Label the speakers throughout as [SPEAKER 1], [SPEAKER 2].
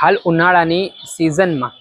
[SPEAKER 1] હાલ ઉનાળાની સિઝનમાં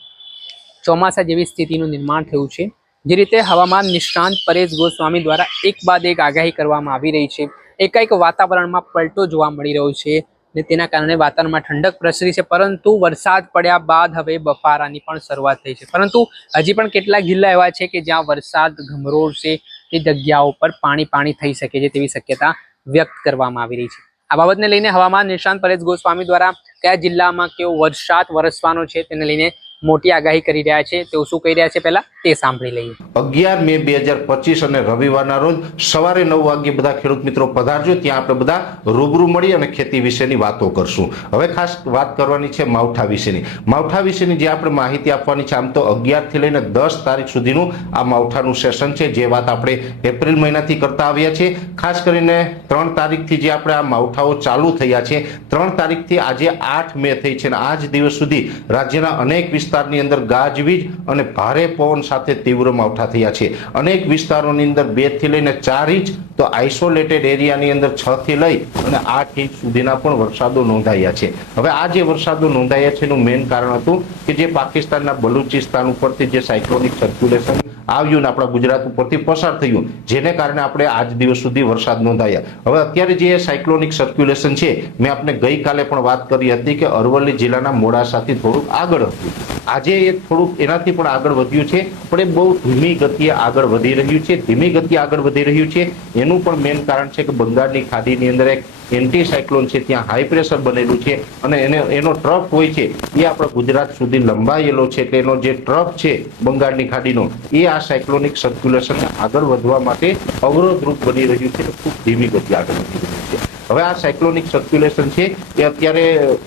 [SPEAKER 1] ચોમાસા જેવી સ્થિતિનું નિર્માણ થયું છે. જે રીતે હવામાન નિષ્ણાંત પરેશ ગોસ્વામી દ્વારા એક બાદ એક આગાહી કરવામાં આવી રહી છે. એકાએક વાતાવરણમાં પલટો જોવા મળી રહ્યો છે ને તેના કારણે વાતાવરણમાં ઠંડક પ્રસરી છે. પરંતુ વરસાદ પડ્યા બાદ હવે બફારાની પણ શરૂઆત થઈ છે. પરંતુ હજી પણ કેટલાક જિલ્લા એવા છે કે જ્યાં વરસાદ ગમરોળશે તે જગ્યાઓ પર પાણી પાણી થઈ શકે છે તેવી શક્યતા વ્યક્ત કરવામાં આવી રહી છે. આ બાબતને લઈને હવામાન નિષ્ણાંત પરેશ ગોસ્વામી દ્વારા કયા જિલ્લામાં કેવો વરસાદ વરસવાનો છે તેને લઈને મોટી આગાહી કરી રહ્યા છે. તેઓ શું કહી રહ્યા છે પહેલા? તે સાંભળી લઈએ.
[SPEAKER 2] અગિયાર મે બે હજાર પચીસ અને રવિવારના રોજ સવારે નવ વાગ્યે બધા ખેડૂત મિત્રો પધારજો. ત્યાં આપણે બધા રૂબરૂ મળી અને ખેતી વિશેની વાતો કરશું. હવે ખાસ વાત કરવાની છે માવઠા વિશેની. માવઠા વિશેની જે આપણે માહિતી આપવાની છે, આમ તો અગિયારથી લઈને દસ તારીખ સુધીનું આ માવઠાનું સેશન છે. જે વાત આપણે એપ્રિલ મહિનાથી કરતા આવ્યા છીએ. ખાસ કરીને ત્રણ તારીખથી જે આપણે આ માવઠાઓ ચાલુ થયા છે. ત્રણ તારીખથી આજે આઠ મે થઈ છે અને આજ દિવસ સુધી રાજ્યના અનેક વિસ્તારની અંદર ગાજવીજ અને ભારે પવન સાથે તીવ્ર માવઠા થયા છે. અનેક વિસ્તારોની અંદર બેથી લઈને ચાર ઇંચ તો આઇસોલેટેડ એરિયાની અંદર છ થી લઈ અને આઠ ઇંચ સુધીના પણ વરસાદો નોંધાયા છે. હવે આ જે વરસાદો નોંધાયા છે એનું મેઇન કારણ હતું કે જે પાકિસ્તાનના બલુચિસ્તાન ઉપરથી જે સાયક્લોનિક સર્ક્યુલેશન આવ્યું ને આપણા ગુજરાત ઉપરથી પસાર થયું, જેને કારણે આપણે આજ દિવસ સુધી વરસાદ નોંધાયા. હવે અત્યારે જે સાયક્લોનિક સર્ક્યુલેશન છે, મેં આપને ગઈકાલે પણ વાત કરી હતી કે અરવલ્લી જિલ્લાના મોડાસાથી થોડુંક આગળ હતું. આજે એ થોડુંક એનાથી પણ આગળ વધ્યું છે, પણ એ બહુ ધીમી ગતિએ આગળ વધી રહ્યું છે, ધીમી ગતિએ આગળ વધી રહ્યું છે. એનું પણ મેઇન કારણ છે કે બંગાળની ખાડીની અંદર એક એન્ટી સાયક્લોન છે, ત્યાં હાઈ પ્રેશર બનેલું છે અને એને, એનો ટ્રફ હોય છે, એ આપણા ગુજરાત સુધી લંબાયેલો છે, એટલે એનો જે ટ્રફ છે બંગાળની ખાડીનો, એ આ સાયક્લોનિક સર્ક્યુલેશન આગળ વધવા માટે અવરોધરૂપ બની રહ્યું છે ખૂબ ધીમી ગતિ આગળ વધી રહ્યું છે. હવે આ સાયક્લોનિક સર્ક્યુલેશન છે, એ અત્યારે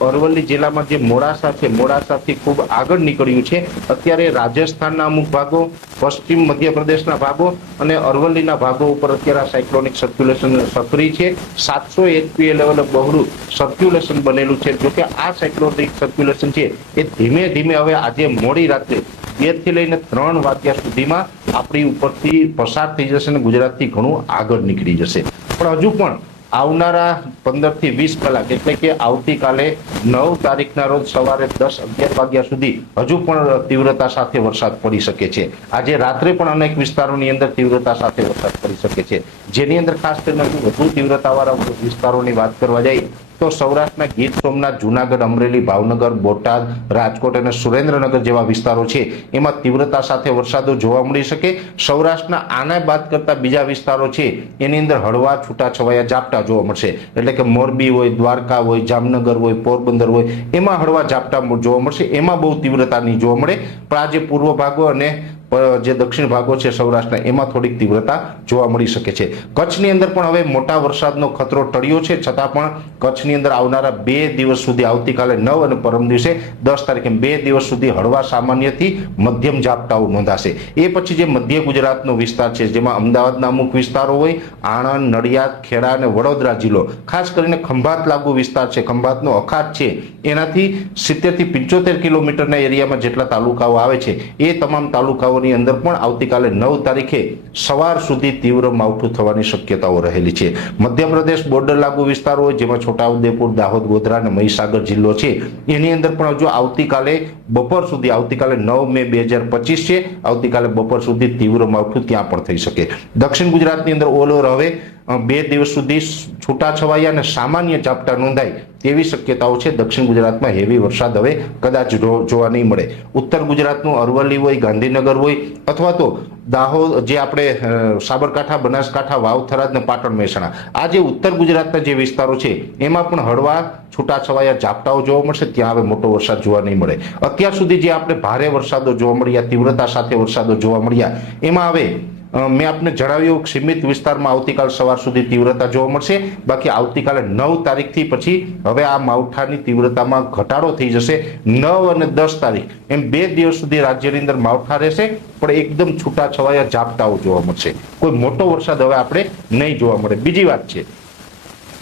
[SPEAKER 2] અરવલ્લી જિલ્લામાં જે મોડાસા છે, મોડાસાથી ખૂબ આગળ નીકળ્યું છે. અત્યારે રાજસ્થાનના અમુક ભાગો, પશ્ચિમ મધ્યપ્રદેશના ભાગો અને અરવલ્લીના ભાગો ઉપર અત્યારે આ સાયક્લોનિક સર્ક્યુલેશન સક્રિય છે. સાતસો એચપીએ લેવલે બહોળું સર્ક્યુલેશન બનેલું છે. જોકે આ સાયક્લોનિક સર્ક્યુલેશન છે, એ ધીમે ધીમે હવે આજે મોડી રાત્રે બેથી લઈને ત્રણ વાગ્યા સુધીમાં આપણી ઉપરથી પસાર થઈ જશે અને ગુજરાતથી ઘણું આગળ નીકળી જશે. પણ હજુ પણ આવનારા પંદરથી વીસ કલાક, એટલે કે આવતીકાલે નવ તારીખના રોજ સવારે દસ અગિયાર વાગ્યા સુધી હજુ પણ તીવ્રતા સાથે વરસાદ પડી શકે છે. આજે રાત્રે પણ અનેક વિસ્તારોની અંદર તીવ્રતા સાથે વરસાદ પડી શકે છે. જેની અંદર ખાસ કરીને વધુ તીવ્રતાવાળા વિસ્તારોની વાત કરવા જઈએ તો સૌરાષ્ટ્રના ગીર સોમનાથ, જુનાગઢ, અમરેલી, ભાવનગર, બોટાદ, રાજકોટ અને સુરેન્દ્રનગર જેવા વિસ્તારો છે. એમાં તીવ્રતા સાથે વરસાદો જોવા મળી શકે. સૌરાષ્ટ્રના આના બાદ કરતા બીજા વિસ્તારો છે. એની અંદર હળવા, છૂટાછવાયા ઝાપટા જોવા મળશે. એટલે કે મોરબી હોય, દ્વારકા હોય, જામનગર હોય, પોરબંદર હોય, એમાં હળવા ઝાપટા જોવા મળશે. એમાં બહુ તીવ્રતા નહીં જોવા મળે. પણ આજે પૂર્વ ભાગો અને જે દક્ષિણ ભાગો છે સૌરાષ્ટ્રના, એમાં થોડીક તીવ્રતા જોવા મળી શકે છે. કચ્છની અંદર પણ હવે મોટા વરસાદનો ખતરો ટળ્યો છે, છતાં પણ કચ્છની અંદર આવનારા બે દિવસ સુધી આવતીકાલે નવ અને પરમ દિવસે દસ તારીખે બે દિવસ સુધી હળવા સામાન્યથી મધ્યમ ઝાપટાઓ નોંધાશે. એ પછી જે મધ્ય ગુજરાતનો વિસ્તાર છે, જેમાં અમદાવાદના અમુક વિસ્તારો હોય, આણંદ, નડિયાદ, ખેડા અને વડોદરા જિલ્લો, ખાસ કરીને ખંભાત લાગુ વિસ્તાર છે, ખંભાતનો અખાત છે, એનાથી સિત્તેરથી પંચોતેર કિલોમીટરના એરિયામાં જેટલા તાલુકાઓ આવે છે, એ તમામ તાલુકાઓની અંદર પણ આવતીકાલે નવ તારીખે સવાર સુધી તીવ્ર માવઠું થવાની શક્યતાઓ રહેલી છે. મધ્યપ્રદેશ બોર્ડર લાગુ વિસ્તારો જેમાં છોટાઉદેપુર, દાહોદ, ગોધરા અને મહીસાગર જિલ્લો છે. એની અંદર પણ હજુ આવતીકાલે બપોર સુધી, આવતીકાલે નવ મે બે હજાર પચીસ છે. આવતીકાલે બપોર સુધી તીવ્ર માવઠું ત્યાં પણ થઈ શકે. દક્ષિણ ગુજરાતની અંદર ઓલ ઓવર હવે બે દિવસ સુધી છૂટાછવાયા અને સામાન્ય ઝાપટા નોંધાય તેવી શક્યતાઓ છે. દક્ષિણ ગુજરાતમાં હેવી વરસાદ હવે કદાચ જોવા નહીં મળે. ઉત્તર ગુજરાતનું અરવલ્લી હોય, ગાંધીનગર હોય અથવા તો દાહોદ, જે આપણે સાબરકાંઠા, બનાસકાંઠા વાવ ને પાટણ મહેસાણા. આ જે ઉત્તર ગુજરાતના જે વિસ્તારો છે, એમાં પણ હળવા છૂટાછવાયા ઝાપટાઓ જોવા મળશે. ત્યાં હવે મોટો વરસાદ જોવા નહીં મળે. અત્યાર સુધી જે આપણે ભારે વરસાદો જોવા મળ્યા, તીવ્રતા સાથે વરસાદો જોવા મળ્યા, એમાં હવે મેં આપને જણાવ્યું કે સીમિત વિસ્તારમાં આવતીકાલ સવાર સુધી તીવ્રતા જોવા મળશે. બાકી આવતીકાલે નવ તારીખથી પછી હવે આ માવઠાની તીવ્રતામાં ઘટાડો થઈ જશે. નવ અને દસ તારીખ એમ બે દિવસ સુધી રાજ્યની અંદર માવઠા રહેશે, પણ એકદમ છૂટા છવાયા ઝાપટાઓ જોવા મળશે. કોઈ મોટો વરસાદ હવે આપણે નહીં જોવા મળે. બીજી વાત છે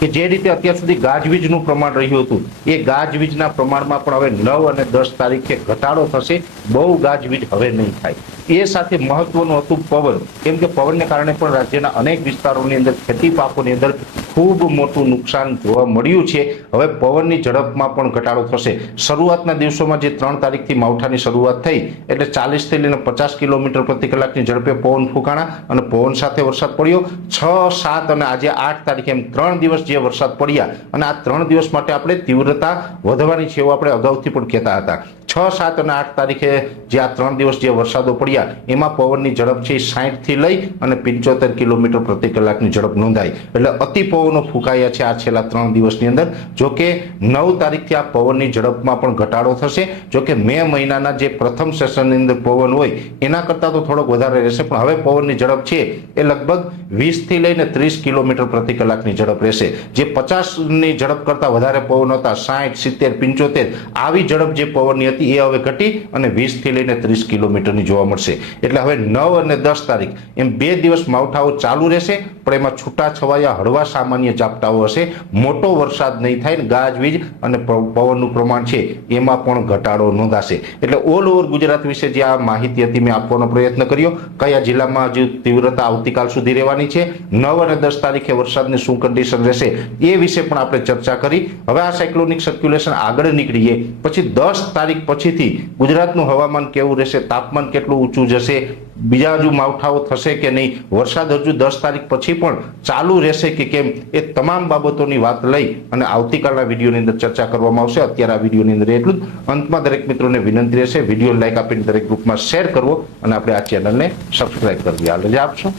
[SPEAKER 2] કે જે રીતે અત્યાર સુધી ગાજવીજનું પ્રમાણ રહ્યું હતું, એ ગાજવીજના પ્રમાણમાં પણ હવે નવ અને દસ તારીખે ઘટાડો થશે, બહુ ગાજવીજ હવે નહીં થાય. એ સાથે મહત્વનું હતું પવન. કેમ કે પવનને કારણે પણ રાજ્યના અનેક વિસ્તારોની અંદર ખેતી પાકોની અંદર ખૂબ મોટું નુકસાન જોવા મળ્યું છે. હવે પવનની ઝડપમાં પણ ઘટાડો થશે. શરૂઆતના દિવસોમાં જે ત્રણ તારીખથી માવઠાની શરૂઆત થઈ, એટલે ચાલીસથી લઈને પચાસ કિલોમીટર પ્રતિ કલાકની ઝડપે પવન ફૂંકાણા અને પવન સાથે વરસાદ પડ્યો. છ, સાત અને આજે આઠ તારીખે એમ ત્રણ દિવસ જે વરસાદ પડ્યા અને આ ત્રણ દિવસ માટે આપણે તીવ્રતા વધવાની છે એવું આપણે અગાઉથી પણ કહેતા હતા. છ, સાત અને આઠ તારીખે જે આ ત્રણ દિવસ જે વરસાદો પડ્યા, એમાં પવનની ઝડપ છે સાઠથી લઈ અને પંચોતેર કિલોમીટર પ્રતિ કલાકની ઝડપ નોંધાઈ. એટલે અતિ પવનો ફૂંકાયા છે આ છેલ્લા ત્રણ દિવસની અંદર. જો કે નવ તારીખથી આ પવનની ઝડપમાં પણ ઘટાડો થશે. જો કે મે મહિનાના જે પ્રથમ સેશનની અંદર પવન હોય, એના કરતાં તો થોડોક વધારે રહેશે. પણ હવે પવનની ઝડપ છે એ લગભગ વીસથી લઈને ત્રીસ કિલોમીટર પ્રતિ કલાકની ઝડપ રહેશે. જે પચાસની ઝડપ કરતાં વધારે પવન હતા, સાઠ, સિત્તેર, પંચોતેર, આવી ઝડપ જે પવનની હતી એ હવે ઘટી અને વીસથી લઈને ત્રીસ કિલોમીટરની જોવા મળશે. એટલે હવે નવ અને દસ તારીખ એમ બે દિવસ માવઠાઓ ચાલુ રહેશે, પણ એમાં છૂટા છવાયા હળવા સામાન્ય ઝાપટાઓ હશે. મોટો વરસાદ નહીં થાય ને ગાજવીજ અને પવનનું પ્રમાણ છે, એમાં પણ ઘટાડો નોંધાશે. એટલે ઓલ ઓવર ગુજરાત વિશે જે આ માહિતી હતી, મેં આપવાનો પ્રયત્ન કર્યો. કયા જિલ્લામાં હજુ તીવ્રતા આવતીકાલ સુધી રહેવાની છે, નવ અને દસ તારીખે વરસાદની શું કન્ડિશન રહેશે, એ વિશે પણ આપણે ચર્ચા કરી. હવે આ સાયક્લોનિક સર્ક્યુલેશન આગળ નીકળીએ. પછી દસ તારીખ પછીથી ગુજરાતનું હવામાન કેવું રહેશે, તાપમાન કેટલું ઊંચું જશે બીજા હજુ માવઠાઓ થશે કે નહીં? વરસાદ હજુ દસ તારીખ પછી પણ ચાલુ રહેશે કે કેમ? એ તમામ બાબતોની વાત લઈ અને આવતીકાલના વિડીયોની અંદર ચર્ચા કરવામાં આવશે. અત્યારે આ વિડીયોની અંદર એટલું જ. અંતમાં દરેક મિત્રોને વિનંતી રહેશે, વીડિયો લાઈક આપીને દરેક ગ્રુપમાં શેર કરવો અને આપણે આ ચેનલને સબસ્ક્રાઈબ કરવી. આ રજા આપશો.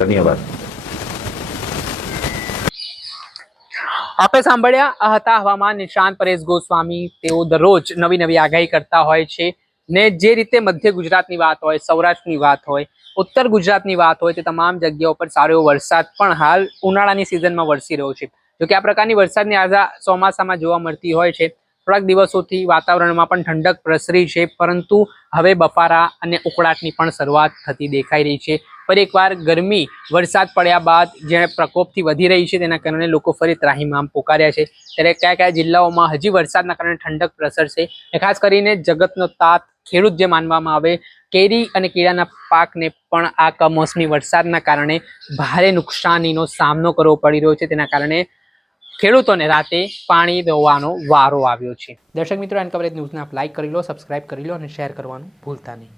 [SPEAKER 2] ધન્યવાદ.
[SPEAKER 1] આપણે સાંભળ્યા હતા હવામાન નિશાંત પરેશ ગોસ્વામી. તેઓ દરરોજ નવી નવી આગાહી કરતા હોય છે. ને જે રીતે મધ્ય ગુજરાતની વાત હોય, સૌરાષ્ટ્રની વાત હોય, ઉત્તર ગુજરાતની વાત હોય, તે તમામ જગ્યાઓ પર સારો એવો વરસાદ પણ હાલ ઉનાળાની સિઝનમાં વરસી રહ્યો છે. જોકે આ પ્રકારની વરસાદની આજા ચોમાસામાં જોવા મળતી હોય છે, થોડાક દિવસોથી વાતાવરણમાં પણ ઠંડક પ્રસરી છે, પરંતુ હવે બફારા અને ઉકળાટની પણ શરૂઆત થતી દેખાઈ રહી છે. ફરી એકવાર ગરમી, વરસાદ પડ્યા બાદ જે પ્રકોપથી વધી રહી છે, તેના કારણે લોકો ફરી ત્રાહીમામ પોકાર્યા છે. ત્યારે કયા કયા જિલ્લાઓમાં હજી વરસાદના કારણે ઠંડક પ્રસરશે? ખાસ કરીને જગતનો તાત ખેડૂત જે માનવામાં આવે, કેરી અને કેળાના પાકને પણ આ કમોસમી વરસાદના કારણે ભારે નુકસાનીનો સામનો કરવો પડી રહ્યો છે. તેના કારણે ખેડૂતોને રાતે પાણી દોવાનો વારો આવ્યો છે. દર્શક મિત્રો, એન કવરેજ ન્યૂઝને આપ લાઇક કરી લો, સબસ્ક્રાઇબ કરી લો અને શેર કરવાનું ભૂલતા નહીં.